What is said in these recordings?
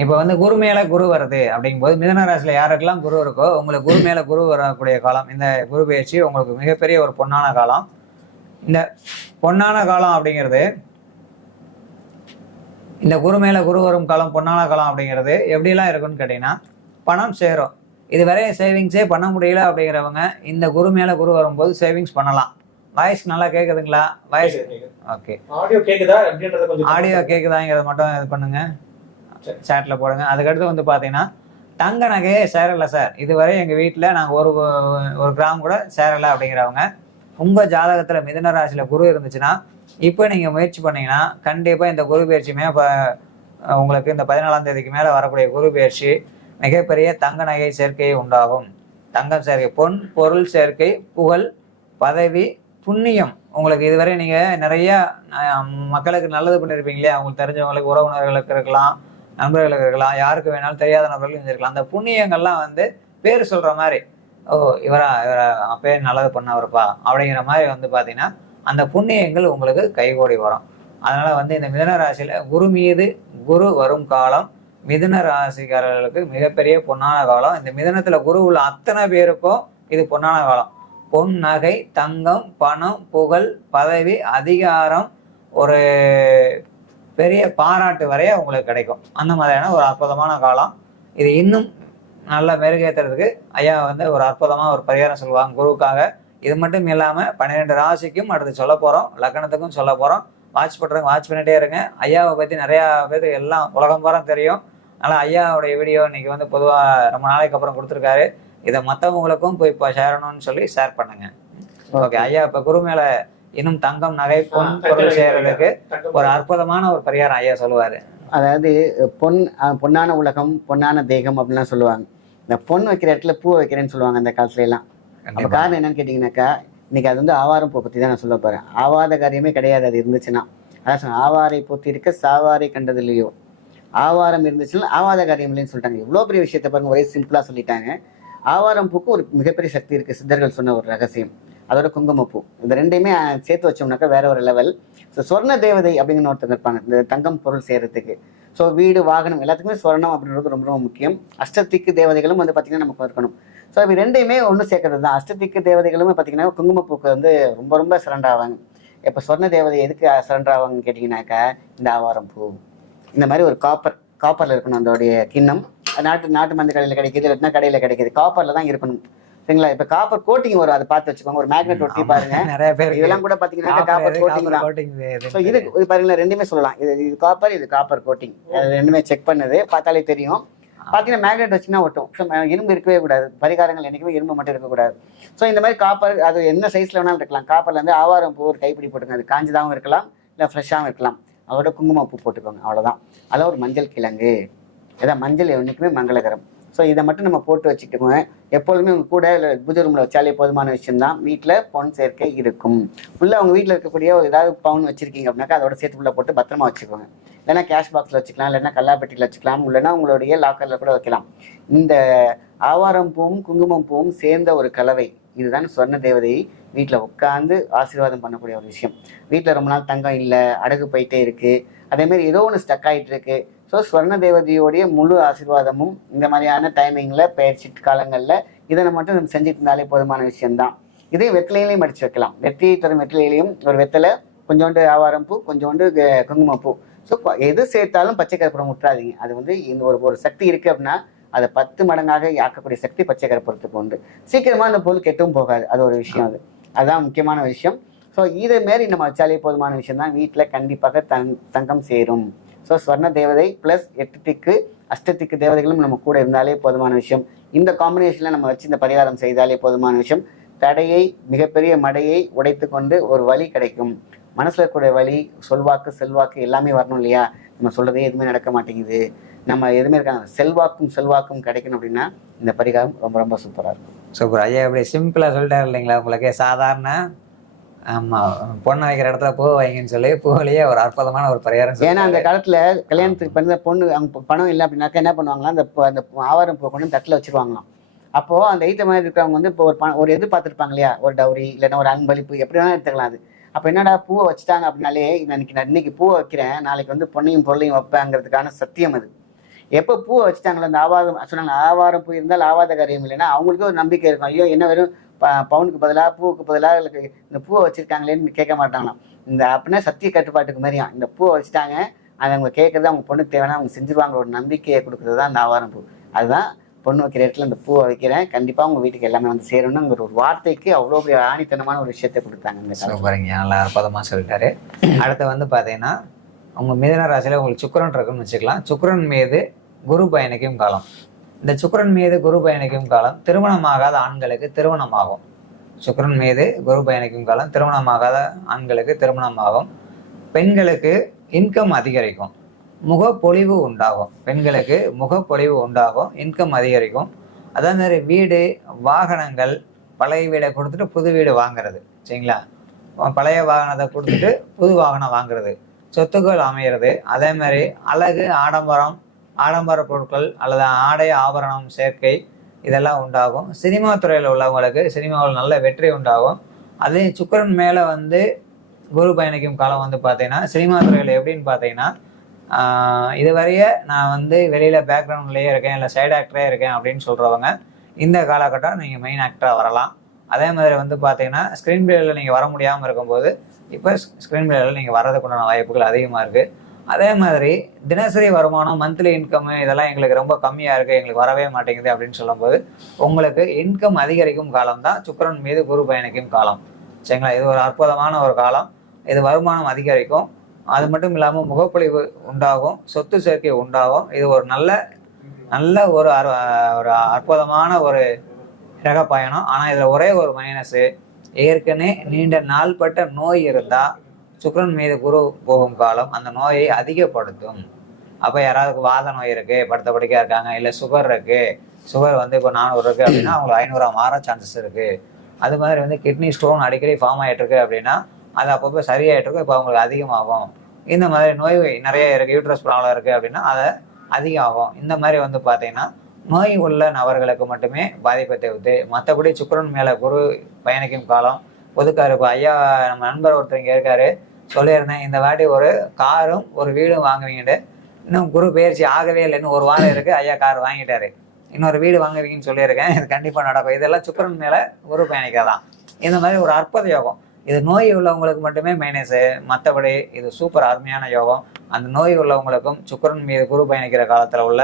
இப்போ வந்து குரு மேல குரு வருது அப்படிங்கும்போது மிதன ராசியில யாருக்கெல்லாம் குரு இருக்கோ உங்களுக்கு குரு மேல குரு வரக்கூடிய காலம் இந்த குரு பயிற்சி உங்களுக்கு மிகப்பெரிய ஒரு பொன்னான காலம். இந்த பொன்னான காலம் அப்படிங்கிறது இந்த குரு மேல குரு வரும் காலம் பொன்னான காலம் அப்படிங்கிறது எப்படிலாம் இருக்குன்னு கேட்டீங்கன்னா பணம் சேரும். இதுவரை சேவிங்ஸே பண்ண முடியல அப்படிங்கிறவங்க இந்த குரு மேல குரு வரும்போது சேவிங்ஸ் பண்ணலாம். வாய்ஸ் நல்லா கேக்குதுங்களா? Voice okay. ஆடியோ கொஞ்சம் ஆடியோ கேக்குதாங்கிறத மட்டும் இது பண்ணுங்க. சேட்டில் சேட்ல போடுங்க. அதுக்கடுத்து வந்து பார்த்தீங்கன்னா தங்க நகையே சேரலை சார் இதுவரை எங்கள் வீட்டில் நாங்கள் ஒரு ஒரு கிராம் கூட சேரலை அப்படிங்கிறவங்க உங்கள் ஜாதகத்தில் மிதன ராசியில் குரு இருந்துச்சுன்னா இப்போ நீங்கள் முயற்சி பண்ணீங்கன்னா கண்டிப்பாக இந்த குரு பயிற்சியுமே இப்போ உங்களுக்கு இந்த பதினாலாம் தேதிக்கு மேலே வரக்கூடிய குரு பயிற்சி மிகப்பெரிய தங்க நகை சேர்க்கையை உண்டாகும். தங்கம் சேர்க்கை பொன் பொருள் சேர்க்கை புகழ் பதவி புண்ணியம். உங்களுக்கு இதுவரை நீங்கள் நிறையா மக்களுக்கு நல்லது பண்ணியிருப்பீங்களே அவங்களுக்கு தெரிஞ்சவங்களுக்கு உறவினர்களுக்கு இருக்கலாம். நண்பர்களுக்கு இருக்கலாம் யாருக்கு வேணாலும் தெரியாத நபர்களும் இருந்திருக்கலாம். அந்த புண்ணியங்கள்லாம் வந்து பேர் சொல்ற மாதிரி ஓ இவரா இவரா அப்பயே நல்லது பண்ணவருப்பா அப்படிங்கிற மாதிரி வந்து பார்த்தீங்கன்னா அந்த புண்ணியங்கள் உங்களுக்கு கைகூடி வரும். அதனால வந்து இந்த மிதன ராசியில குரு மீது குரு வரும் காலம் மிதன ராசிக்காரர்களுக்கு மிகப்பெரிய பொன்னான காலம். இந்த மிதனத்தில் குரு உள்ள அத்தனை பேருக்கும் இது பொன்னான காலம். பொன் நகை தங்கம் பணம் புகழ் பதவி அதிகாரம் ஒரு பெரிய பாராட்டு வரைய உங்களுக்கு கிடைக்கும். அந்த மாதிரியான ஒரு அற்புதமான காலம். இது இன்னும் நல்லா மெருகேற்றுறதுக்கு ஐயா வந்து ஒரு அற்புதமா ஒரு பரிகாரம் சொல்லுவாங்க குருவுக்காக. இது மட்டும் இல்லாம பன்னிரெண்டு ராசிக்கும் அடுத்து சொல்ல போறோம். லக்னத்துக்கும் சொல்ல போறோம். வாட்ச் பண்றவங்க வாட்ச் பண்ணிட்டே இருங்க. ஐயாவை பத்தி நிறைய பேர் எல்லாம் உலகம் பூரா தெரியும். அதனால ஐயாவுடைய வீடியோ இன்னைக்கு வந்து பொதுவா ரொம்ப நாளைக்கு அப்புறம் கொடுத்துருக்காரு. இதை மற்றவங்களுக்கும் போய் இப்போ ஷேரணும்னு சொல்லி ஷேர் பண்ணுங்க. ஓகே ஐயா இப்ப குரு மேல இன்னும் தங்கம் நகை பொன் பொருள் செய்யறதுக்கு ஒரு அற்புதமான ஒரு பரிகாரம் ஐயா சொல்லுவாரு. அதாவது பொன் பொன்னான உலகம் பொன்னான தேகம் அப்படிலாம் சொல்லுவாங்க. இந்த பொன் வைக்கிற இடத்துல பூ வைக்கிறேன்னு சொல்லுவாங்க அந்த காலத்துல எல்லாம் அப்ப காரணம் என்னன்னு கேட்டீங்கன்னாக்கா இன்னைக்கு அது வந்து ஆவாரம் பூ பத்தி தான் நான் சொல்ல போறேன். ஆவாத காரியமே கிடையாது அது இருந்துச்சுன்னா. அதான் சொன்னேன், ஆவாரை பூத்தி இருக்க சாவாரை கண்டது இல்லையோ ஆவாரம் இருந்துச்சுன்னா ஆவாத காரியம் இல்லைன்னு சொல்லிட்டாங்க. இவ்வளோ பெரிய விஷயத்தை பாருங்க ஒரே சிம்பிளா சொல்லிட்டாங்க. ஆவாரம் பூக்கு ஒரு மிகப்பெரிய சக்தி இருக்கு சித்தர்கள் சொன்ன ஒரு ரகசியம். அதோட குங்குமப்பூ. இந்த ரெண்டையுமே சேர்த்து வச்சோம்னாக்கா வேற ஒரு லெவல் ஸோ சொர்ண தேவதை அப்படிங்கிற ஒருத்தங்க இருப்பாங்க. இந்த தங்கம் பொருள் செய்யறதுக்கு ஸோ வீடு வாகனம் எல்லாத்துக்குமே சொர்ணம் அப்படின்றது ரொம்ப ரொம்ப முக்கியம். அஷ்டத்திக்கு தேவதைகளும் வந்து பார்த்தீங்கன்னா நமக்கு இருக்கணும் ஸோ இப்போ ரெண்டையுமே ஒன்று சேர்க்கறது தான். அஷ்டத்திக்கு தேவதைகளுமே பார்த்தீங்கன்னா குங்குமப்பூக்கு வந்து ரொம்ப ரொம்ப சரண்டர் ஆவாங்க இப்போ சொர்ண தேவதை எதுக்கு சரண்டர் ஆவாங்கன்னு கேட்டிங்கனாக்கா இந்த ஆவாரம் பூ. இந்த மாதிரி ஒரு காப்பர் காப்பரில் இருக்கணும் அதோடைய கிண்ணம். நாட்டு நாட்டு மருந்து கடையில் கிடைக்கிது இல்லைன்னா கடையில் கிடைக்கிது. காப்பரில் தான் இருக்கணும். சரிங்களா? இப்போ காப்பர் கோட்டிங் வரும். அதை பார்த்து வச்சுக்கோங்க. ஒரு மேக்னெட் ஒட்டி பாருங்க. நிறைய பேர் இதெல்லாம் கூட பார்த்தீங்கன்னா காப்பர் கோட்டிங் தான். ஸோ இது இது ரெண்டுமே சொல்லலாம். இது இது காப்பர் இது காப்பர் கோட்டிங் அது ரெண்டுமே செக் பண்ணுது. பார்த்தாலே தெரியும். பார்த்தீங்கன்னா மேக்னெட் வச்சுன்னா ஒட்டும். இரும்பு இருக்கவே கூடாது. பரிகாரங்கள் என்றைக்குமே இரும்பு மட்டும் இருக்கக்கூடாது ஸோ இந்த மாதிரி காப்பர் அது என்ன சைஸில் வேணாலும் இருக்கலாம். காப்பர்ல இருந்து ஆவாரம் பூ ஒரு கைப்பிடி போட்டுங்க அது காஞ்சதாகவும் இருக்கலாம். இல்லை ஃப்ரெஷ்ஷாகவும் இருக்கலாம். அதோட குங்குமம் பூ போட்டுக்கோங்க. அவ்வளோதான் அதில் ஒரு மஞ்சள் கிழங்கு. இதான் மஞ்சள் என்றைக்குமே மங்களகரம். ஸோ இதை மட்டும் நம்ம போட்டு வச்சுக்கோங்க எப்பொழுதுமே உங்கள் கூட இல்லை பூஜை ரூமில் வச்சாலே போதுமான விஷயம்தான். வீட்டில் பொன் சேர்க்கை இருக்கும். உள்ளே அவங்க வீட்டில் இருக்கக்கூடிய ஒரு ஏதாவது பவுன் வச்சுருக்கீங்க அப்படின்னாக்கா அதோட சேர்த்து உள்ள போட்டு பத்திரமா வச்சுக்கோங்க. இல்லைன்னா கேஷ் பாக்ஸில் வச்சுக்கலாம் இல்லைன்னா கல்லாப்பெட்டியில் வச்சுக்கலாம் இல்லைனா உங்களுடைய லாக்கரில் கூட வைக்கலாம். இந்த ஆவாரம் பூவும் குங்குமம் பூவும் சேர்ந்த ஒரு கலவை. இதுதான் சொர்ண தேவதை வீட்டில் உட்காந்து ஆசீர்வாதம் பண்ணக்கூடிய ஒரு விஷயம். வீட்டில் ரொம்ப நாள் தங்கம் இல்லை அடகு போயிட்டே இருக்குது அதேமாரி ஏதோ ஒன்று ஸ்டக் ஆகிட்டு இருக்குது ஸோ ஸ்வர்ண தேவதையோடைய முழு ஆசிர்வாதமும் இந்த மாதிரியான டைமிங்கில் பயிற்சி காலங்களில் இதனை மட்டும் நம்ம செஞ்சுட்டு இருந்தாலே போதுமான விஷயம்தான். இதே வெத்திலையிலையும் மடித்து வைக்கலாம். வெற்றியை தரும் வெற்றிலையிலையும் ஒரு வெத்தலை கொஞ்சோண்டு ஆவாரம் பூ கொஞ்சோண்டு குங்குமப்பூ ஸோ எது சேர்த்தாலும் பச்சை கற்பூரம் விட்டுறாதீங்க அது வந்து இந்த ஒரு ஒரு சக்தி இருக்குது அப்படின்னா அதை பத்து மடங்காக ஆக்கக்கூடிய சக்தி பச்சை கற்பூரத்துக்கு உண்டு. சீக்கிரமாக அந்த பொருள் கெட்டும் போகாது. அது ஒரு விஷயம் அது. அதுதான் முக்கியமான விஷயம். ஸோ இதை மாரி நம்ம வச்சாலே போதுமான விஷயம் தான் வீட்டில் கண்டிப்பாக தங் தங்கம் சேரும். ஸோ ஸ்வர்ண தேவதை ப்ளஸ் எட்டு திக்கு அஷ்டத்திக்கு தேவதைகளும் நம்ம கூட இருந்தாலே போதுமான விஷயம் இந்த காம்பினேஷனில் நம்ம வச்சு இந்த பரிகாரம் செய்தாலே போதுமான விஷயம் தடையை மிகப்பெரிய மடையை உடைத்து கொண்டு ஒரு வழி கிடைக்கும் மனசில் இருக்கக்கூடிய வழி சொல்வாக்கு செல்வாக்கு எல்லாமே வரணும் இல்லையா நம்ம சொல்கிறதே எதுவுமே நடக்க மாட்டேங்குது நம்ம எதுவுமே இருக்காங்க செல்வாக்கும் செல்வாக்கும் கிடைக்கணும் அப்படின்னா இந்த பரிகாரம் ரொம்ப ரொம்ப சூப்பராக இருக்கும் சூப்பர் ஐயா இப்படி சிம்பிளாக சொல்லிட்டாரு இல்லைங்களா? உங்களுக்கு சாதாரண ஆமா பொண்ணு வைக்கிற இடத்துல பூ வைங்கன்னு சொல்லி பூவிலேயே ஒரு அற்புதமான ஒரு பரிகாரம் ஏன்னா அந்த. காலத்துல கல்யாணத்துக்கு பண்ண பொண்ணு அவங்க பணம் இல்லை அப்படின்னாக்கா என்ன பண்ணுவாங்களா அந்த அந்த ஆவாரம் பூ கொண்டு தட்டுல வச்சிருவாங்களாம். அப்போ அந்த ஐட்டம் மாதிரி இருக்கிறவங்க வந்து இப்போ ஒரு பணம் ஒரு எதிர்பார்த்துருப்பாங்க இல்லையா? ஒரு டவுரி இல்லைன்னா ஒரு அன்பளிப்பு எப்படி வேணாலும் எடுத்துக்கலாம் அது. அப்போ என்னடா பூவை வச்சுட்டாங்க அப்படின்னாலே இன்னைக்கு நான் இன்னைக்கு பூவை வைக்கிறேன் நாளைக்கு வந்து பொண்ணையும் பொருளையும் வைப்பேங்கிறதுக்கான சத்தியம் அது. எப்போ பூவை வச்சுட்டாங்களோ அந்த ஆவாதம் சொன்னாங்க ஆவாரம் பூ இருந்தால் ஆவாத காரியம் இல்லைன்னா அவங்களுக்கே ஒரு நம்பிக்கை இருக்கும். ஐயோ என்ன வெறும் பவுனுக்கு பதிலாக பூவுக்கு பதிலாக இந்த பூவை வச்சுருக்காங்களேன்னு கேட்க மாட்டாங்களாம். இந்த அப்படின்னா சத்திய கட்டுப்பாட்டுக்கு மாதிரியா இந்த பூவை வச்சுட்டாங்க அதை அவங்க கேட்குறது அவங்க பொண்ணுக்கு தேவைன்னா அவங்க செஞ்சுருவாங்க ஒரு நம்பிக்கையை கொடுக்குறது தான் இந்த ஆவாரம் பூ. அதுதான் பொண்ணு வைக்கிற இடத்துல இந்த பூவை வைக்கிறேன். கண்டிப்பாக உங்கள் வீட்டுக்கு எல்லாமே வந்து சேரணுங்கிற ஒரு வார்த்தைக்கு அவ்வளோ பெரிய ஆணித்தனமான ஒரு விஷயத்தை கொடுத்தாங்க இந்த சூப்பருங்க. நல்லா அற்புதமாக சொல்லிட்டாரு. அடுத்து வந்து பார்த்தீங்கன்னா அவங்க மிதன ராசியில் உங்களுக்கு சுக்கிரன் இருக்குன்னு வச்சுக்கலாம். சுக்கரன் மீது குரு பயணிக்கும் காலம். இந்த சுக்கரன் மீது குரு பயணிக்கும் காலம் திருமணமாகாத ஆண்களுக்கு திருமணமாகும். சுக்கரன் மீது குரு பயணிக்கும் காலம் திருமணமாகாத ஆண்களுக்கு திருமணமாகும். பெண்களுக்கு இன்கம் அதிகரிக்கும். முகப்பொலிவு உண்டாகும். பெண்களுக்கு முகப்பொலிவு உண்டாகும். இன்கம் அதிகரிக்கும். அதே மாதிரி வீடு வாகனங்கள் பழைய வீடை கொடுத்துட்டு புது வீடு வாங்குறது. சரிங்களா? பழைய வாகனத்தை கொடுத்துட்டு புது வாகனம் வாங்குறது. சொத்துக்கள் அமையிறது. அதே மாதிரி அழகு ஆடம்பரம் ஆடம்பர பொருட்கள் அல்லது ஆடை ஆபரணம் சேர்க்கை இதெல்லாம் உண்டாகும். சினிமா துறையில் உள்ளவங்களுக்கு சினிமாவில் நல்ல வெற்றி உண்டாகும். அதே சுக்கிரன் மேலே வந்து குரு பயணிக்கும் காலம் வந்து பார்த்தீங்கன்னா சினிமா துறையில் எப்படின்னு பார்த்தீங்கன்னா ஆஹ் இதுவரைய நான் வந்து வெளியில் பேக்ரவுண்ட்லேயே இருக்கேன் இல்லை சைடு ஆக்டரே இருக்கேன் அப்படின்னு சொல்கிறவங்க இந்த காலகட்டம் நீங்கள் மெயின் ஆக்டராக வரலாம். அதே மாதிரி வந்து பார்த்தீங்கன்னா ஸ்க்ரீன் பிளேயில் நீங்கள் வர முடியாமல் இருக்கும்போது இப்போ ஸ்க்ரீன் பிளேயில் நீங்கள் வர்றதுக்குண்டான வாய்ப்புகள் அதிகமாக இருக்குது அதே மாதிரி தினசரி வருமானம் மந்த்லி இன்கம் இதெல்லாம் எங்களுக்கு ரொம்ப கம்மியாக இருக்குது எங்களுக்கு வரவே மாட்டேங்குது அப்படின்னு சொல்லும்போது உங்களுக்கு இன்கம் அதிகரிக்கும் காலம் தான் சுக்கிரன் மீது குரு பயணிக்கும் காலம். சரிங்களா? இது ஒரு அற்புதமான ஒரு காலம். இது வருமானம் அதிகரிக்கும். அது மட்டும் இல்லாமல் முகப்பொழிவு உண்டாகும் சொத்து சேர்க்கை உண்டாகும். இது ஒரு நல்ல நல்ல ஒரு அரு- ஒரு அற்புதமான ஒரு ரக பயணம். ஆனால் இதில் ஒரே ஒரு மைனஸு ஏற்கனவே நீண்ட நாள்பட்ட நோய் இருந்தால் சுக்ரன் மீது குரு போகும் காலம் அந்த நோயை அதிகப்படுத்தும். அப்போ யாராவது வாத நோய் இருக்கு படுத்த படிக்கா இருக்காங்க இல்லை சுகர் இருக்கு சுகர் வந்து இப்போ நானூறு இருக்கு அப்படின்னா அவங்களுக்கு ஐநூறா மாற சான்சஸ் இருக்கு. அது மாதிரி வந்து கிட்னி ஸ்டோன் அடிக்கடி ஃபார்ம் ஆயிட்டு இருக்கு அப்படின்னா அது அப்பப்போ சரியாயிட்டு இருக்கும் இப்போ அவங்களுக்கு அதிகமாகும். இந்த மாதிரி நோய் நிறைய இருக்கு யூட்ரஸ் ப்ராப்ளம் இருக்கு அப்படின்னா அதை அதிகமாகும். இந்த மாதிரி வந்து பார்த்தீங்கன்னா நோய் உள்ள நபர்களுக்கு மட்டுமே பாதிப்பை தவிர்த்து மற்றபடி சுக்கரன் மேலே குரு பயணிக்கும் காலம் ஒதுக்காரு இப்போ ஐயா நம்ம நண்பர் ஒருத்தர் இங்கே இருக்காரு. சொல்லியிருந்தேன் இந்த வாட்டி ஒரு காரும் ஒரு வீடும் வாங்குவீங்கட்டு இன்னும் குரு பயிற்சி ஆகவே இல்லைன்னு ஒரு வாரம் இருக்கு ஐயா கார் வாங்கிட்டாரு. இன்னொரு வீடு வாங்குவீங்கன்னு சொல்லியிருக்கேன் இது கண்டிப்பாக நடக்கும். இதெல்லாம் சுக்கரன் மேலே குரு பயணிக்காதான் இந்த மாதிரி ஒரு அற்புத யோகம். இது நோய் உள்ளவங்களுக்கு மட்டுமே மைனஸு மற்றபடி இது சூப்பர் அருமையான யோகம். அந்த நோய் உள்ளவங்களுக்கும் சுக்கரன் மீது குரு பயணிக்கிற காலத்தில் உள்ள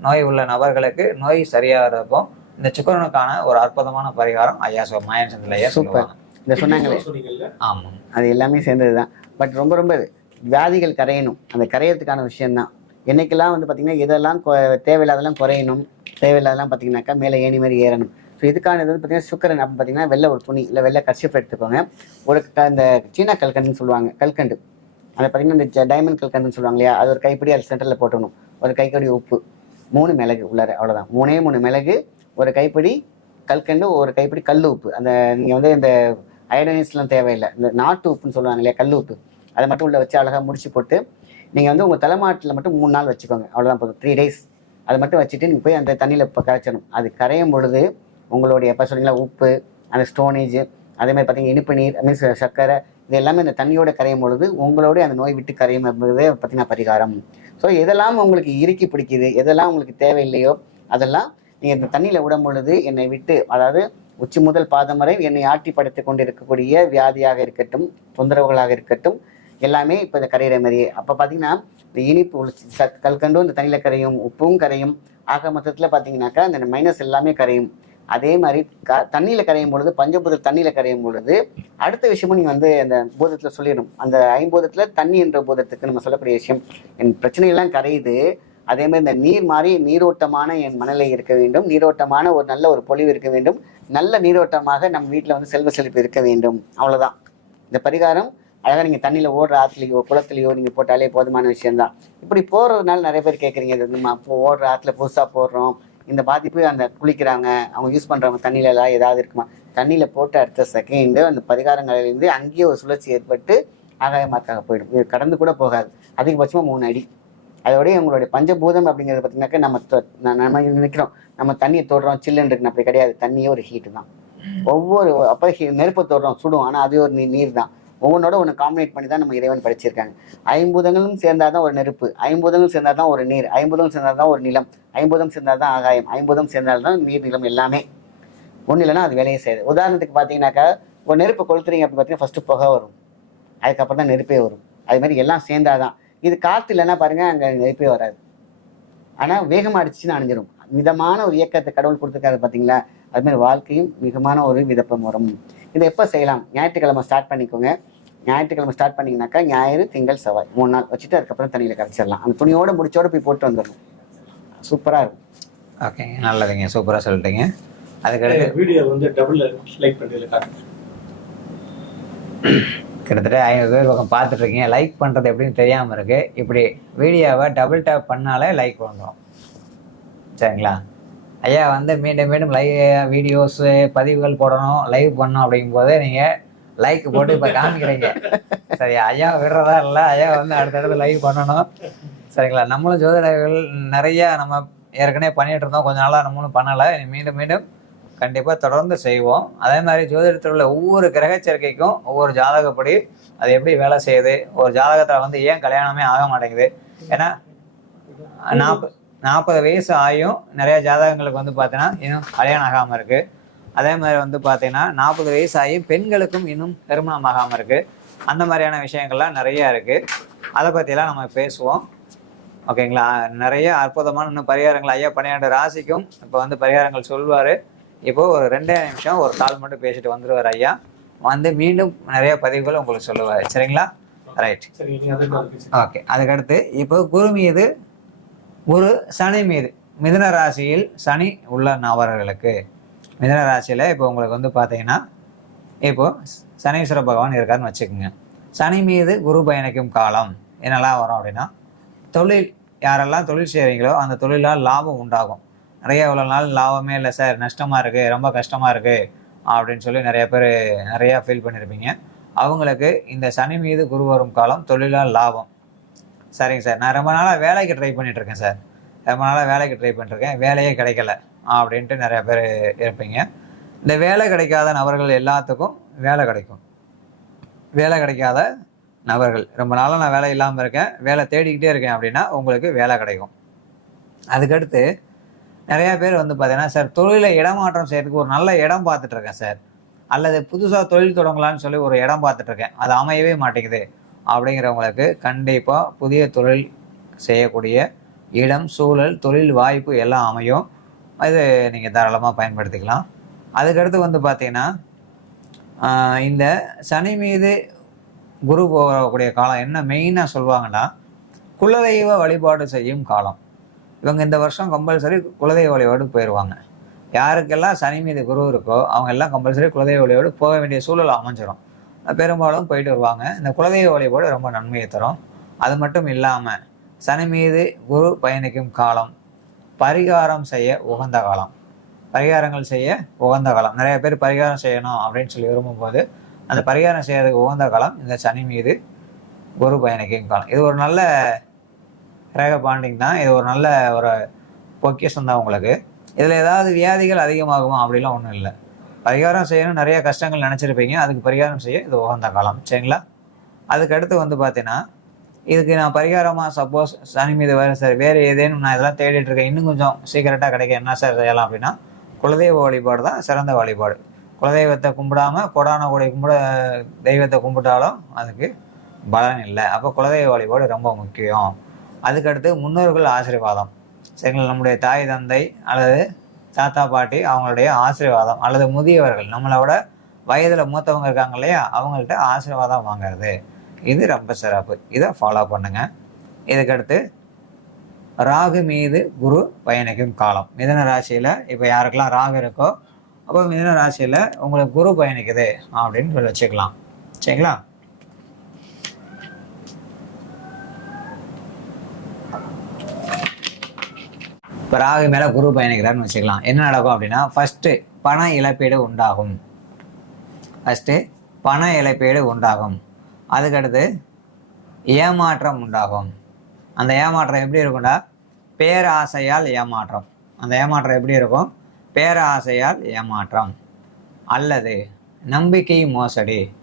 நோய் உள்ள நபர்களுக்கு நோய் சரியாகிறதுக்கும் இந்த சுக்கரனுக்கான ஒரு அற்புதமான பரிகாரம் ஐயா சோ மாயன் சந்தில் ஐயா Super. இந்த சொன்னாங்களே. ஆமாம் அது எல்லாமே சேர்ந்தது தான் பட் ரொம்ப ரொம்ப. வியாதிகள் கரையணும். அந்த கரையறதுக்கான விஷயம்தான். என்னைக்கெல்லாம் வந்து பார்த்தீங்கன்னா இதெல்லாம் கொ- தேவையில்லாதெல்லாம் குறையணும். தேவையில்லாதெல்லாம் பார்த்தீங்கன்னாக்கா மேலே ஏணி மாதிரி ஏறணும். ஸோ இதுக்கான இது வந்து பார்த்தீங்கன்னா சுக்கரன். அப்படின்னு பார்த்தீங்கன்னா வெள்ளை ஒரு துணி இல்லை வெள்ளை கர்ஷிப் எடுத்துக்கோங்க. ஒரு க- இந்த சீனா கல்கண்டுன்னு சொல்லுவாங்க. கல்கண்டு. அதை பார்த்தீங்கன்னா இந்த டைமண்ட் கல்கண்டுன்னு சொல்லுவாங்க இல்லையா? அது ஒரு கைப்பிடி அது சென்டரில் போட்டுக்கணும். ஒரு கைக்கடி உப்பு. மூணு மிளகு உள்ளார அவ்வளோதான் மூணே மூணு மிளகு ஒரு கைப்பிடி கல்கண்டு ஒரு கைப்பிடி கல் உப்பு. அந்த நீங்கள் வந்து இந்த அயனைஸ்லாம் தேவையில்லை. இந்த நாட்டு உப்புன்னு சொல்லுவாங்க இல்லையா கல் உப்பு. அதை மட்டும் உள்ள வச்சு அழகாக முடிச்சு போட்டு நீங்கள் வந்து உங்கள் தலைமாட்டில் மட்டும் மூணு நாள் வச்சுக்கோங்க. அவ்வளோதான் போதும். த்ரீ டேஸ் அதை மட்டும் வச்சுட்டு நீங்கள் போய் அந்த தண்ணியில் இப்போ கரைச்சணும் அது கரையும் பொழுது உங்களுடைய எப்போ சொன்னீங்களா உப்பு அந்த ஸ்டோனேஜ் அதே மாதிரி பார்த்தீங்கன்னா இனிப்பு நீர் மீன்ஸ் சர்க்கரை இது எல்லாமே இந்த தண்ணியோட கரையும் பொழுது உங்களோட அந்த நோய் விட்டு கரையும் என்பதே பார்த்தீங்கன்னா பரிகாரம். ஸோ எதெல்லாம் உங்களுக்கு இறுக்கி பிடிக்குது. எதெல்லாம் உங்களுக்கு தேவையில்லையோ அதெல்லாம் நீங்கள் இந்த தண்ணியில் விடும் பொழுது என்னை விட்டு அதாவது உச்சி முதல் பாதம் வரை என்னை ஆட்டி படுத்தி கொண்டு இருக்கக்கூடிய வியாதியாக இருக்கட்டும் தொந்தரவுகளாக இருக்கட்டும் எல்லாமே இப்போ இந்த கரையிற மாதிரியே. அப்போ பார்த்தீங்கன்னா இந்த இனிப்பு உள்ள- சத் கல்கண்டும் இந்த தண்ணியில் கரையும் உப்பும் கரையும். ஆக மொத்தத்தில் பார்த்தீங்கன்னாக்கா இந்த மைனஸ் எல்லாமே கரையும். அதே மாதிரி க தண்ணியில் கரையும் பொழுது பஞ்சபூத தண்ணியில் கரையும் பொழுது அடுத்த விஷயமும் நீங்கள் வந்து அந்த பூதத்தில் சொல்லிடணும். அந்த ஐம்பூதத்தில் தண்ணி என்ற பூதத்துக்கு நம்ம சொல்லக்கூடிய விஷயம் என் பிரச்சனையெல்லாம் கரையுது. அதே மாதிரி இந்த நீர் மாதிரி நீரோட்டமான என் மனநிலை இருக்க வேண்டும். நீரோட்டமான ஒரு நல்ல ஒரு பொழிவு இருக்க வேண்டும். நல்ல நீரோட்டமாக நம்ம வீட்டில் வந்து செல்வ செழிப்பு இருக்க வேண்டும். அவ்வளோதான் இந்த பரிகாரம் அழகாக நீங்கள் தண்ணியில் ஓடுற ஆற்றுலையோ குளத்துலையோ நீங்கள் போட்டாலே போதுமான விஷயம்தான். இப்படி போடுறதுனால நிறைய பேர் கேட்குறீங்க இது நம்ம அப்போ ஓடுற ஆற்றுல புதுசாக போடுறோம். இந்த பாதிப்பு அந்த குளிக்கிறாங்க அவங்க யூஸ் பண்ணுறவங்க தண்ணியில எல்லாம் ஏதாவது இருக்குமா? தண்ணியில் போட்டு அடுத்த செகண்டு அந்த பரிகாரங்களிலிருந்து அங்கேயே ஒரு சுழற்சி ஏற்பட்டு ஆகாயமாக்காக போயிடும். இது கடந்து கூட போகாது. அதிகபட்சமாக மூணு அடி. அதோடய உங்களுடைய பஞ்சபூதம் அப்படிங்கிறது பார்த்தீங்கன்னாக்கா நம்ம நம்ம நினைக்கிறோம். நம்ம தண்ணியை தொடுறோம் சில்லுன்னு இருக்கு அப்படி கிடையாது. தண்ணியே ஒரு ஹீட்டு தான். ஒவ்வொரு அப்போ ஹீ- நெருப்பை தொடுறோம் சுடும். ஆனால் அது ஒரு நீ- நீர் தான். ஒவ்வொன்றோட ஒன்று காம்பினேட் பண்ணி தான் நம்ம இறைவன் படிச்சிருக்காங்க. ஐம்பூதங்களும் சேர்ந்தாதான் தான் ஒரு நெருப்பு. ஐம்பூதங்களும் சேர்ந்தால் தான் ஒரு நீர். ஐம்பூதம் சேர்ந்தால் தான் ஒரு நிலம். ஐம்பூதம் சேர்ந்தால் தான் ஆகாயம். ஐம்பூதம் சேர்ந்தால் தான் நீர் நிலம் எல்லாமே. ஒன்றும் இல்லைன்னா அது வேலையை செய்யுது. உதாரணத்துக்கு பார்த்தீங்கன்னாக்கா ஒரு நெருப்பு கொளுத்துறீங்க அப்படி பார்த்தீங்கன்னா ஃபஸ்ட்டு புகை வரும். அதுக்கப்புறம் தான் நெருப்பே வரும். அதுமாதிரி எல்லாம் எல்லாம் சேர்ந்தாதான். இது காற்று இல்லைன்னா பாருங்கள் அங்கே நெருப்பே வராது. ஆனால் வேகமாக அடிச்சுன்னு அணிஞ்சிரும். மிதமான ஒரு இயக்கத்தை கடவுள் கொடுத்துருக்காரு பார்த்தீங்களா அது மாதிரி வாழ்க்கையும் மிகமான ஒரு விதப்பம் வரும். இதை எப்போ செய்யலாம்? ஞாயிற்றுக்கிழமை ஸ்டார்ட் பண்ணிக்கோங்க. ஞாயிற்றுக்கிழமை ஸ்டார்ட் பண்ணீங்கன்னாக்கா ஞாயிறு திங்கள் செவ்வாய் மூணு நாள் வச்சுட்டு அதுக்கப்புறம் தண்ணியில் கரைச்சிடலாம். அந்த துணியோட முடிச்சோட போய் போட்டு வந்துடணும். சூப்பராக இருக்கும். ஓகேங்க நல்லதுங்க. சூப்பராக சொல்லிட்டீங்க. அதுக்கடுத்து வீடியோ வந்து டபுள் லைக் பண்ணி காட்டுங்க கிட்டத்தட்ட ஐநூறு பேர் பக்கம் பார்த்துட்டு இருக்கீங்க. லைக் பண்ணுறது எப்படின்னு தெரியாமல் இருக்கு. இப்படி வீடியோவை டபுள் டேப் பண்ணாலே லைக் வந்துடும் சரிங்களா? ஐயா வந்து மீண்டும் மீண்டும் லைவ் வீடியோஸு பதிவுகள் போடணும் லைவ் பண்ணணும் அப்படிங்கும்போது நீங்கள் லைக் போட்டு இப்போ காமிக்கிறீங்க. சரி ஐயா விடுறதா இல்லை ஐயா வந்து அடுத்தடுத்து லைவ் பண்ணணும். சரிங்களா? நம்மளும் ஜோதிடர்கள் நிறைய நம்ம ஏற்கனவே பண்ணிகிட்டு இருந்தோம் கொஞ்ச நாளாக நம்மளும் பண்ணலை. மீண்டும் மீண்டும் கண்டிப்பாக தொடர்ந்து செய்வோம். அதே மாதிரி ஜோதிடத்தில் உள்ள ஒவ்வொரு கிரக சேர்க்கைக்கும் ஒவ்வொரு ஜாதகப்படி அது எப்படி வேலை செய்யுது? ஒரு ஜாதகத்தில் வந்து ஏன் கல்யாணமே ஆக மாட்டேங்குது? ஏன்னா நாற்பது நாற்பது வயசு ஆயும் நிறைய ஜாதகங்களுக்கு வந்து பார்த்தீங்கன்னா இன்னும் கல்யாணம் ஆகாமல் இருக்கு. அதே மாதிரி வந்து பார்த்தீங்கன்னா நாற்பது வயசு ஆகியும் பெண்களுக்கும் இன்னும் திருமணம் ஆகாமல் இருக்கு. அந்த மாதிரியான விஷயங்கள்லாம் நிறைய இருக்கு. அதை பற்றிலாம் நம்ம பேசுவோம். ஓகேங்களா? நிறைய அற்புதமான இன்னும் பரிகாரங்கள். ஐயா பன்னிரெண்டு ராசிக்கும் இப்போ வந்து பரிகாரங்கள் சொல்வார். இப்போ ஒரு ரெண்டே நிமிஷம் ஒரு கால் மட்டும் பேசிட்டு வந்துருவார் ஐயா. வந்து மீண்டும் நிறைய பதிவுகள் உங்களுக்கு சொல்லுவார். சரிங்களா? ரைட். ஓகே அதுக்கடுத்து இப்போ குரு மீது ஒரு சனி மீது மிதன ராசியில் சனி உள்ள நபர்களுக்கு. மிதுன ராசியில் இப்போ உங்களுக்கு வந்து பார்த்தீங்கன்னா இப்போது சனீஸ்வர பகவான் இருக்காருன்னு வச்சுக்கோங்க. சனி மீது குரு பயணிக்கும் காலம் என்னெல்லாம் வரும் அப்படின்னா தொழில் யாரெல்லாம் தொழில் செய்கிறீங்களோ அந்த தொழிலால் லாபம் உண்டாகும். நிறைய இவ்வளோ நாள் லாபமே இல்லை சார் நஷ்டமாக இருக்குது ரொம்ப கஷ்டமாக இருக்குது அப்படின்னு சொல்லி நிறைய பேர் நிறையா ஃபீல் பண்ணியிருப்பீங்க அவங்களுக்கு இந்த சனி மீது குரு வரும் காலம் தொழிலால் லாபம். சரிங்க சார். நான் ரொம்ப நாளாக வேலைக்கு ட்ரை பண்ணிகிட்ருக்கேன் சார். ரொம்ப நாளாக வேலைக்கு ட்ரை பண்ணிட்டுருக்கேன். வேலையே கிடைக்கல. அப்படின்ட்டு நிறையா பேர் இருப்பீங்க. இந்த வேலை கிடைக்காத நபர்கள் எல்லாத்துக்கும் வேலை கிடைக்கும். வேலை கிடைக்காத நபர்கள். ரொம்ப நாளாக நான் வேலை இல்லாமல் இருக்கேன். வேலை தேடிக்கிட்டே இருக்கேன் அப்படின்னா உங்களுக்கு வேலை கிடைக்கும். அதுக்கடுத்து நிறையா பேர் வந்து பார்த்தீங்கன்னா சார் தொழிலை இடமாற்றம் செய்கிறதுக்கு ஒரு நல்ல இடம் பார்த்துட்ருக்கேன் சார். அல்லது புதுசாக தொழில் தொடங்கலான்னு சொல்லி ஒரு இடம் பார்த்துட்ருக்கேன் அது அமையவே மாட்டேங்குது. அப்படிங்கிறவங்களுக்கு கண்டிப்பாக புதிய தொழில் செய்யக்கூடிய இடம் சூழல் தொழில் வாய்ப்பு எல்லாம் அமையும். அது நீங்கள் தாராளமாக பயன்படுத்திக்கலாம். அதுக்கடுத்து வந்து பார்த்தீங்கன்னா இந்த சனி மீது குரு போகக்கூடிய காலம் என்ன மெயினாக சொல்லுவாங்கன்னா குலதெய்வ வழிபாடு செய்யும் காலம். இவங்க இந்த வருஷம் கம்பல்சரி குலதெய்வ வழிபாடு போயிடுவாங்க யாருக்கெல்லாம் சனி மீது குரு இருக்கோ அவங்க எல்லாம் கம்பல்சரி குலதெய்வ வழிபாடு போக வேண்டிய சூழல் அமைஞ்சிடும் பெரும்பாலும் போயிட்டு வருவாங்க. இந்த குலதெய்வ வழிபாடு ரொம்ப நன்மையை தரும். அது மட்டும் இல்லாமல் சனி மீது குரு பயணிக்கும் காலம் பரிகாரம் செய்ய உகந்த காலம். பரிகாரங்கள் செய்ய உகந்த காலம். நிறைய பேர் பரிகாரம் செய்யணும் அப்படின்னு சொல்லி விரும்பும்போது அந்த பரிகாரம் செய்யறதுக்கு உகந்த காலம் இந்த சனி மீது குரு பயணிக்கும் காலம். இது ஒரு நல்ல ரேக பாண்டிங் தான். இது ஒரு நல்ல ஒரு பொக்கிஷம் தான் உங்களுக்கு. இதில் ஏதாவது வியாதிகள் அதிகமாகுமா அப்படிலாம் ஒன்றும் இல்லை. பரிகாரம் செய்யணும் நிறைய கஷ்டங்கள் நினச்சிருப்பீங்க. அதுக்கு பரிகாரம் செய்ய இது உகந்த காலம். சரிங்களா? அதுக்கடுத்து வந்து பார்த்தீங்கன்னா இதுக்கு நான் பரிகாரமாக சப்போஸ் சனி மீது வேறு சார் வேறு ஏதேனும் நான் இதெல்லாம் தேடிட்டு இருக்கேன். இன்னும் கொஞ்சம் சீக்கிரட்டாக கிடைக்க என்ன சார் செய்யலாம் அப்படின்னா குலதெய்வ வழிபாடு தான் சிறந்த வழிபாடு. குலதெய்வத்தை கும்பிடாம கொடான கொடை கும்பிட தெய்வத்தை கும்பிட்டாலும் அதுக்கு பலன் இல்லை. அப்போ குலதெய்வ வழிபாடு ரொம்ப முக்கியம். அதுக்கடுத்து முன்னோர்கள் ஆசீர்வாதம். சரிங்களா? நம்முடைய தாய் தந்தை அல்லது தாத்தா பாட்டி அவங்களுடைய ஆசீர்வாதம் அல்லது முதியவர்கள். நம்மளை விட வயதில் மூத்தவங்க இருக்காங்க இல்லையா அவங்கள்ட்ட ஆசீர்வாதம் வாங்குறது. இது ரொம்ப சிறப்பு. இதை ஃபாலோ பண்ணுங்க. இதுக்கடுத்து ராகு மீது குரு பயணிக்கும் காலம். மிதன ராசியில் இப்போ யாருக்கெல்லாம் ராகு இருக்கோ அப்போ மிதன ராசியில் உங்களுக்கு குரு பயணிக்குது அப்படின்னு சொல்லி வச்சுக்கலாம். சரிங்களா? இப்போ ராகு மேலே குரு பயணிக்கிறான்னு வச்சுக்கலாம். என்ன நடக்கும் அப்படின்னா ஃபஸ்ட்டு பண இழப்பீடு உண்டாகும். ஃபஸ்ட்டு பண இழப்பீடு உண்டாகும். அதுக்கடுத்து ஏமாற்றம் உண்டாகும். அந்த ஏமாற்றம் எப்படி இருக்கும்டா? பேராசையால் ஏமாற்றம். அந்த ஏமாற்றம் எப்படி இருக்கும்? பேராசையால் ஏமாற்றம். அல்லது நம்பிக்கை மோசடி.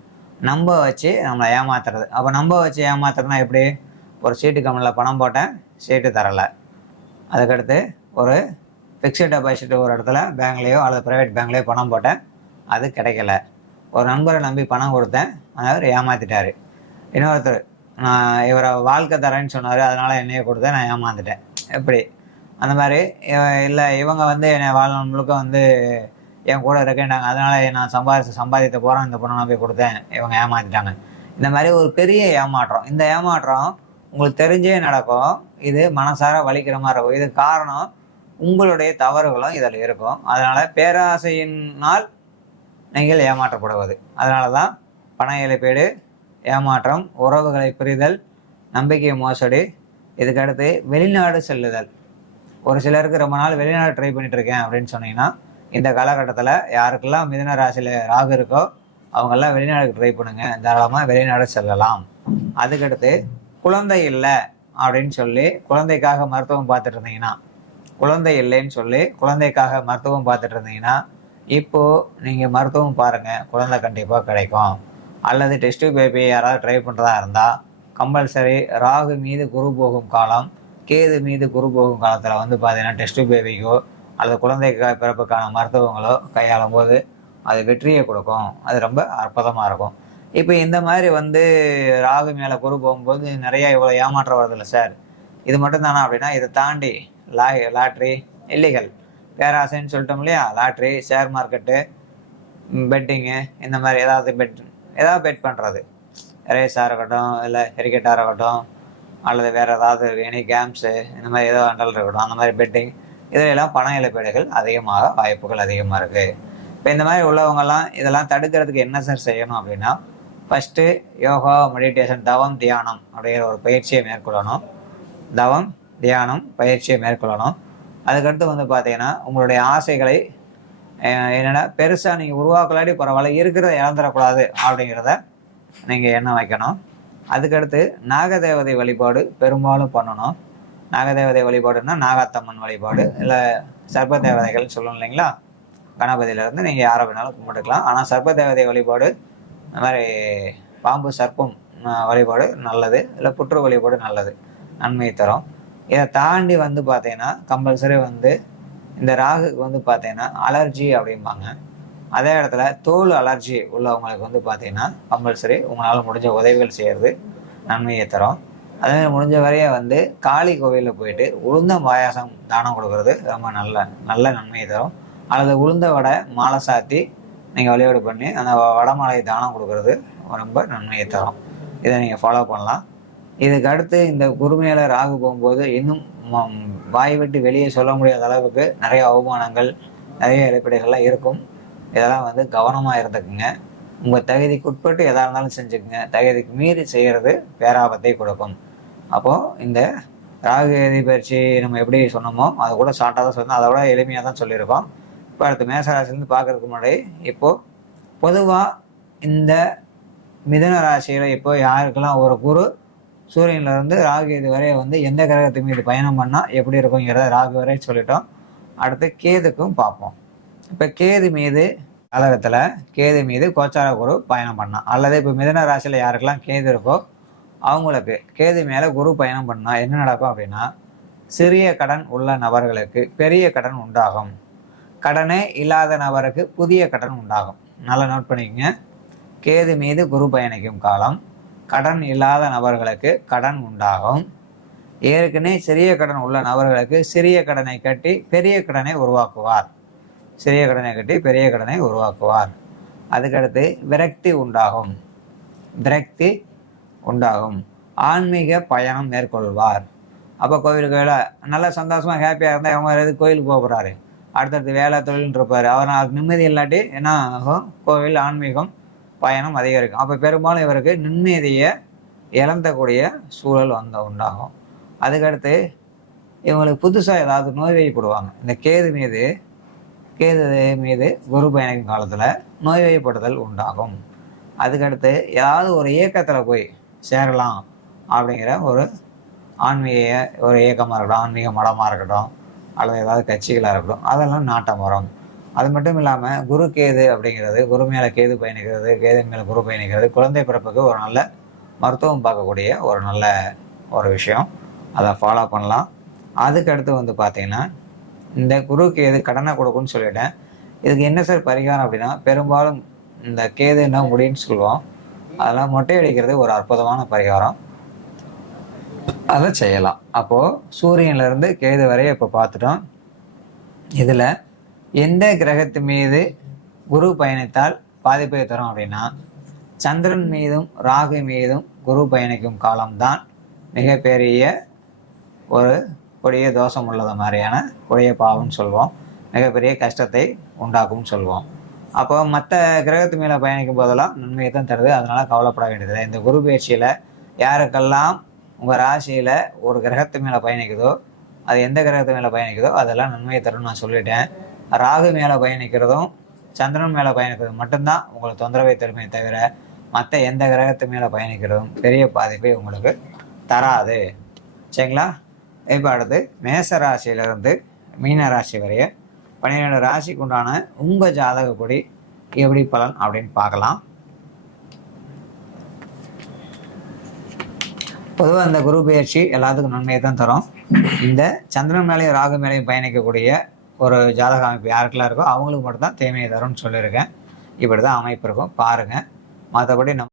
நம்ப வச்சு நம்மளை ஏமாத்துறது. அப்போ நம்ப வச்சு ஏமாத்துறதுனா எப்படி? ஒரு சீட்டு கம்பெனியில் பணம் போட்டேன் சீட்டு தரலை. அதுக்கடுத்து ஒரு ஃபிக்ஸ்டு டெபாசிட் ஒரு இடத்துல பேங்க்லேயோ அல்லது ப்ரைவேட் பேங்க்லேயோ பணம் போட்டேன். அது கிடைக்கல. ஒரு நண்பரை நம்பி பணம் கொடுத்தேன். அவர் ஏமாற்றிட்டார் இன்னொருத்தர் நான் இவரை வாழ்க்கை தரேன்னு சொன்னார். அதனால் என்னையே கொடுத்தேன் நான் ஏமாந்துட்டேன் எப்படி? அந்த மாதிரி இல்லை இவங்க வந்து என்னை வாழ்நாள் முழுக்க வந்து என் கூட இருக்கேன்டாங்க. அதனால் நான் சம்பாதிச்சு சம்பாதித்த போகிறேன் இந்த பொண்ணை நம்பி கொடுத்தேன். இவங்க ஏமாத்திட்டாங்க. இந்த மாதிரி ஒரு பெரிய ஏமாற்றம். இந்த ஏமாற்றம் உங்களுக்கு தெரிஞ்சே நடக்கும். இது மனசார வலிக்கிற மாதிரி இருக்கும். இது காரணம் உங்களுடைய தவறுகளும் இதில் இருக்கும். அதனால் பேராசையினால் நீங்கள் ஏமாற்றப்படுவது. அதனால தான் பண இழப்பீடு ஏமாற்றம் உறவுகளை பிரிதல் நம்பிக்கை மோசடி இதுக்கடுத்து வெளிநாடு செல்லுதல். ஒரு சிலருக்கு ரொம்ப நாள் வெளிநாடு ட்ரை பண்ணிகிட்ருக்கேன் அப்படின்னு சொன்னீங்கன்னா இந்த காலகட்டத்தில் யாருக்கெல்லாம் மிதன ராசியில் ராகு இருக்கோ அவங்கெல்லாம் வெளிநாடுக்கு ட்ரை பண்ணுங்கள் தாராளமாக வெளிநாடு செல்லலாம். அதுக்கடுத்து குழந்தை இல்லை அப்படின்னு சொல்லி குழந்தைக்காக மருத்துவம் பார்த்துட்டு இருந்தீங்கன்னா குழந்தை இல்லைன்னு சொல்லி குழந்தைக்காக மருத்துவம் பார்த்துட்டு இருந்தீங்கன்னா இப்போ நீங்கள் மருத்துவம் பாருங்கள் குழந்தை கண்டிப்பாக கிடைக்கும். அல்லது டெஸ்ட் பேபி யாராவது ட்ரை பண்ணுறதா இருந்தால் கம்பல்சரி ராகு மீது குரு போகும் காலம் கேது மீது குரு போகும் காலத்தில் வந்து பார்த்தீங்கன்னா டெஸ்ட் பேபிக்கோ அல்லது குழந்தை பிறப்புக்கான மருத்துவங்களோ கையாளும் போது அது வெற்றியை கொடுக்கும். அது ரொம்ப அற்புதமாக இருக்கும். இப்போ இந்த மாதிரி வந்து ராகு மேலே குரு போகும்போது நிறையா இவ்வளோ ஏமாற்றம் வருதில்ல சார். இது மட்டும் தானா அப்படின்னா இதை தாண்டி லா லாட்ரி இல்லீகல் பேராசைன்னு சொல்லிட்டோம் இல்லையா? லாட்ரி ஷேர் மார்க்கெட்டு பெட்டிங்கு இந்த மாதிரி ஏதாவது பெட் ஏதாவது பெட் பண்ணுறது ரேஸாக இருக்கட்டும் இல்லை கிரிக்கெட்டாக இருக்கட்டும் அல்லது வேறு ஏதாவது எனி கேம்ஸு இந்த மாதிரி ஏதோ அண்டல் இருக்கட்டும் அந்த மாதிரி பெட்டிங் இதிலெல்லாம் பண இழப்பீடுகள் அதிகமாக வாய்ப்புகள் அதிகமாக இருக்குது இப்போ இந்த மாதிரி உள்ளவங்கெல்லாம் இதெல்லாம் தடுக்கிறதுக்கு என்ன சார் செய்யணும் அப்படின்னா ஃபஸ்ட்டு யோகா மெடிடேஷன் தவம் தியானம் அப்படிங்கிற ஒரு பயிற்சியை மேற்கொள்ளணும். தவம் தியானம் பயிற்சியை மேற்கொள்ளணும். அதுக்கடுத்து வந்து பார்த்தீங்கன்னா உங்களுடைய ஆசைகளை என்னென்னா பெருசாக நீங்கள் உருவாக்கலாடி பரவாயில்ல இருக்கிறத இழந்துடக்கூடாது அப்படிங்கிறத நீங்கள் எண்ணம் வைக்கணும். அதுக்கடுத்து நாகதேவதை வழிபாடு பெரும்பாலும் பண்ணணும். நாகதேவதை வழிபாடுன்னா நாகாத்தம்மன் வழிபாடு இல்லை சர்ப்ப தேவதைகள்னு சொல்லணும் இல்லைங்களா? கணபதியிலேருந்து நீங்கள் யாரை வேணாலும் கும்பிட்டுக்கலாம். ஆனால் சர்ப்ப தேவதை வழிபாடு இந்த மாதிரி பாம்பு சர்ப்பம் வழிபாடு நல்லது. இல்லை புற்று வழிபாடு நல்லது. நன்மை தரும். இதை தாண்டி வந்து பார்த்தீங்கன்னா கம்பல்சரி வந்து இந்த ராகுக்கு வந்து பார்த்தீங்கன்னா அலர்ஜி அப்படிம்பாங்க. அதே இடத்துல தோல் அலர்ஜி உள்ளவங்களுக்கு வந்து பார்த்தீங்கன்னா கம்பல்சரி உங்களால் முடிஞ்ச உதவிகள் செய்கிறது நன்மையை தரும். அதே மாதிரி முடிஞ்ச வரைய வந்து காளி கோவிலில் போயிட்டு உளுந்த பாயாசம் தானம் கொடுக்கறது ரொம்ப நல்ல நல்ல நன்மையை தரும். அல்லது உளுந்த வடை மாலை சாத்தி நீங்கள் வழிபாடு பண்ணி அந்த வடை தானம் கொடுக்கறது ரொம்ப நன்மையை தரும். இதை நீங்கள் ஃபாலோ பண்ணலாம். இதுக்கு அடுத்து இந்த குருமையில ராகு போகும்போது இன்னும் வாய் விட்டு வெளியே சொல்ல முடியாத அளவுக்கு நிறைய அவமானங்கள் நிறைய இழப்பீடுகள்லாம் இருக்கும். இதெல்லாம் வந்து கவனமாக இருந்துக்குங்க. உங்கள் தகுதிக்கு உட்பட்டு எதாக இருந்தாலும் செஞ்சுக்குங்க. தகுதிக்கு மீறி செய்கிறது பேராபத்தை கொடுக்கும். அப்போது இந்த ராகு எதி பயிற்சி நம்ம எப்படி சொன்னோமோ அதை கூட ஷார்ட்டாக தான் சொன்னோம் அதை விட எளிமையாக தான் சொல்லியிருக்கோம். இப்போ அடுத்து மேசராசிலேருந்து பார்க்கறதுக்கு முன்னாடி இப்போது பொதுவாக இந்த மிதன ராசியில் இப்போ யாருக்கெல்லாம் ஒரு குரு சூரியன்ல இருந்து ராகு இது வரை வந்து எந்த கிரகத்து மீது பயணம் பண்ணால் எப்படி இருக்குங்கிறத ராகு வரை சொல்லிட்டோம். அடுத்து கேதுக்கும் பார்ப்போம். இப்போ கேது மீது கலகத்தில் கேது மீது கோச்சார குரு பயணம் பண்ணான் அல்லது இப்போ மிதன ராசியில் யாருக்கெல்லாம் கேது இருக்கோ அவங்களுக்கு கேது மேலே குரு பயணம் பண்ணால் என்ன நடக்கும் அப்படின்னா சிறிய கடன் உள்ள நபர்களுக்கு பெரிய கடன் உண்டாகும். கடனே இல்லாத நபருக்கு புதிய கடன் உண்டாகும். நல்லா நோட் பண்ணிக்கங்க. கேது மீது குரு பயணிக்கும் காலம். கடன் இல்லாத நபர்களுக்கு கடன் உண்டாகும். ஏற்கனவே சிறிய கடன் உள்ள நபர்களுக்கு சிறிய கடனை கட்டி பெரிய கடனை உருவாக்குவார். சிறிய கடனை கட்டி பெரிய கடனை உருவாக்குவார். அதுக்கடுத்து விரக்தி உண்டாகும். விரக்தி உண்டாகும். ஆன்மீக பயணம் மேற்கொள்வார். அப்போ கோவிலுக்கு நல்ல நல்லா ஹாப்பியாக இருந்தால் அவங்க எது கோயிலுக்கு போக போகிறாரு அடுத்தடுத்து வேலை தொழில்னு இருப்பார். அவர் அவருக்கு நிம்மதி இல்லாட்டி என்ன ஆகும் கோவில் ஆன்மீகம் பயணம் அதிகரிக்கும் அப்போ பெரும்பாலும் இவருக்கு நிம்மதியை இழந்தக்கூடிய சூழல் வந்து உண்டாகும். அதுக்கடுத்து இவங்களுக்கு புதுசாக ஏதாவது நோய்வாய்ப்படுவாங்க. இந்த கேது மீது கேது மீது குரு பயணிக்கும் காலத்தில் நோய்வாய்ப்படுதல் உண்டாகும். அதுக்கடுத்து ஏதாவது ஒரு இயக்கத்தில் போய் சேரலாம் அப்படிங்கிற ஒரு ஆன்மீக ஒரு இயக்கமாக இருக்கட்டும் ஆன்மீக மடமாக இருக்கட்டும் அல்லது ஏதாவது கட்சிகளாக இருக்கட்டும் அதெல்லாம் நாட்டம் வரும் அது மட்டும் இல்லாமல் குரு கேது அப்படிங்கிறது குரு மேலே கேது பயணிக்கிறது கேது மேலே குரு பயணிக்கிறது குழந்தை பிறப்புக்கு ஒரு நல்ல மருத்துவம் பார்க்கக்கூடிய ஒரு நல்ல ஒரு விஷயம். அதை ஃபாலோ பண்ணலாம். அதுக்கு அடுத்து வந்து பார்த்தீங்கன்னா இந்த குரு கேது கடனை கொடுக்குன்னு சொல்லிட்டேன். இதுக்கு என்ன சார் பரிகாரம் அப்படின்னா பெரும்பாலும் இந்த கேதுன்னா முடின்னு சொல்லுவோம். அதெல்லாம் மொட்டை அடிக்கிறது ஒரு அற்புதமான பரிகாரம். அதை செய்யலாம். அப்போது சூரியன்லேருந்து கேது வரைய இப்போ பார்த்துட்டோம். இதில் எந்த கிரகத்து மீது குரு பயணித்தால் பாதிப்பை தரும் அப்படின்னா சந்திரன் மீதும் ராகு மீதும் குரு பயணிக்கும் காலம்தான் மிகப்பெரிய ஒரு கொடிய தோஷம் உள்ளது மாதிரியான கொடிய பாவம்னு சொல்லுவோம் மிகப்பெரிய கஷ்டத்தை உண்டாக்கும்னு சொல்லுவோம் அப்போ மற்ற கிரகத்து மேலே பயணிக்கும் போதெல்லாம் நன்மையை தான் தருது. அதனால் கவலைப்பட வேண்டியதில்லை. இந்த குரு பயிற்சியில் யாருக்கெல்லாம் உங்கள் ராசியில் ஒரு கிரகத்து மேலே பயணிக்குதோ அது எந்த கிரகத்து மேலே பயணிக்குதோ அதெல்லாம் நன்மையை தரும்னு நான் சொல்லிட்டேன். ராகு மேலே பயணிக்கிறதும் சந்திரன் மேலே பயணிக்கிறதும் மட்டும்தான் உங்களுக்கு தொந்தரவை தருமே தவிர மற்ற எந்த கிரகத்து மேலே பயணிக்கிறதும் பெரிய பாதிப்பை உங்களுக்கு தராது. சரிங்களா? இப்போ அடுத்து மேச ராசியிலிருந்து மீன ராசி வரைய பன்னிரெண்டு ராசிக்கு உண்டான உங்கள் ஜாதகப்படி எப்படி பலன் அப்படின்னு பார்க்கலாம். பொதுவாக இந்த குரு பயிற்சி எல்லாத்துக்கும் நன்மையை தான் தரும். இந்த சந்திரன் மேலேயும் ராகு மேலேயும் பயணிக்கக்கூடிய ஒரு ஜாதக அமைப்பு யாருக்கெல்லாம் இருக்கோ அவங்களுக்கு மட்டும்தான் தீமையை தரும்னு சொல்லியிருக்கேன். இப்படி தான் அமைப்பு இருக்கும். பாருங்கள் மற்றபடி நம்ம